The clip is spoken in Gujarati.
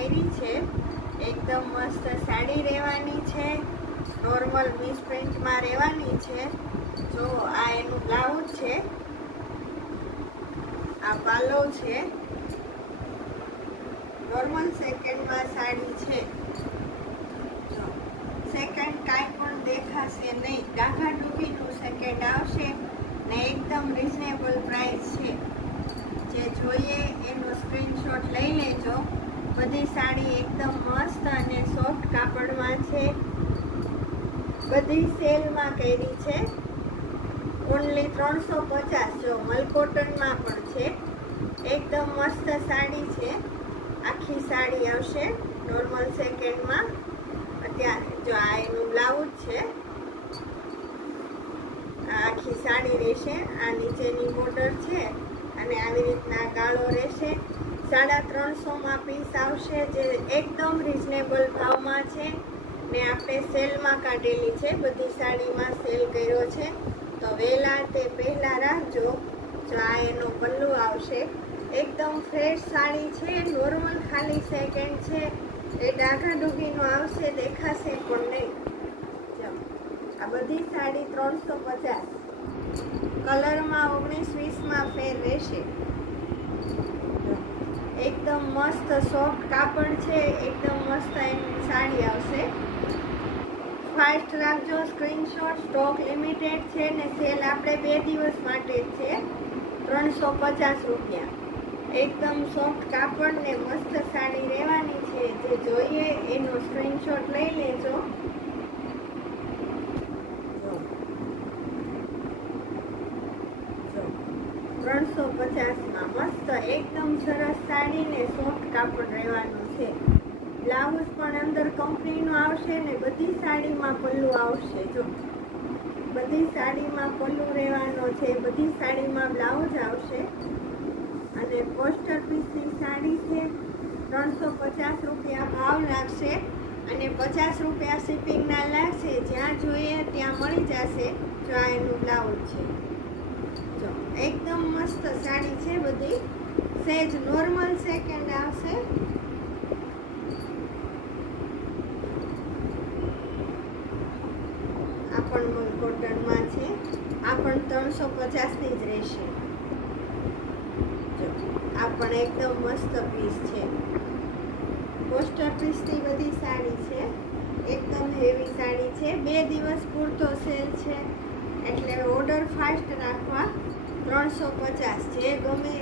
કરી છે. એકદમ મસ્ત સાડી રહેવાની છે, નોર્મલ મિસ પ્રિન્ટમાં રહેવાની છે. જો આ એનું બ્લાઉઝ છે, આ પાલો છે, નોર્મલ સેકન્ડમાં સાડી છે. જો સેકન્ડ કાંઈ પણ દેખાશે નહીં, ડાઘા ડૂબીનું સેકન્ડ આવશે ને એકદમ રિઝનેબલ પ્રાઇસ છે. જે જોઈએ એનો સ્ક્રીનશોટ લઈ લેજો. બધી સાડી એકદમ મસ્ત અને સોફ્ટ કાપડમાં છે. બધી સેલમાં કરી છે. ઓનલી 350. જો મલકોટનમાં પણ છે. એકદમ મસ્ત સાડી છે. આખી સાડી આવશે નોર્મલ સેકન્ડમાં. અત્યારે જો આ એનું બ્લાઉઝ છે, આ આખી સાડી રહેશે. આ નીચેની બોર્ડર છે અને આવી રીતના ગાળો રહેશે. 350 પીસ આવશે, જે એકદમ રિઝનેબલ ભાવમાં છે ને આપણે સેલમાં કાઢેલી છે. બધી સાડીમાં સેલ કર્યો છે, તો વહેલા તે પહેલાં રાખજો. જો આ એનો પલ્લુ આવશે, એકદમ ફ્રેશ સાડી છે, નોર્મલ ખાલી સેકન્ડ છે. એ ડાઘા ડૂબીનો આવશે, દેખાશે પણ નહીં. જો આ બધી સાડી 350. કલરમાં 19-20માં ફેર રહેશે. એકદમ મસ્ત સોફ્ટ કાપડ છે, એકદમ મસ્ત એની સાડી આવશે. ફાસ્ટ રાખજો સ્ક્રીનશોટ. સ્ટોક લિમિટેડ છે ને સેલ આપણે 2 દિવસ માટે જ છે. 350 રૂપિયા. એકદમ સોફ્ટ કાપડ ને મસ્ત સાડી રહેવાની છે. જે જોઈએ એનો સ્ક્રીનશોટ લઈ લેજો. 350માં મસ્ત એકદમ સરસ સાડી ને સોફ્ટ કાપડ રહેવાનું છે. બ્લાઉઝ પણ અંદર કંપનીનું આવશે ને બધી સાડીમાં પલ્લુ આવશે. જો બધી સાડીમાં પલ્લુ રહેવાનો છે, બધી સાડીમાં બ્લાઉઝ આવશે. અને પોસ્ટર પીસની સાડી છે. 350 રૂપિયા ભાવ લાગશે અને 50 રૂપિયા શિપિંગના લાગશે. જ્યાં જોઈએ ત્યાં મળી જશે. જો આ એનું બ્લાઉઝ છે. જો એકદમ મસ્ત સાડી છે. બધી સેજ નોર્મલ સેકન્ડ આવશે. આ પણ કોટનમાં છે. આ પણ 350ની જ રહેશે. જો આ પણ એકદમ મસ્ત પીસ છે. પોસ્ટર પીસની બધી સાડી છે. એકદમ હેવી સાડી છે. 2 દિવસ પૂરતો સેલ છે એટલે ઓર્ડર ફાસ્ટ રાખવા. 350. જે ગમે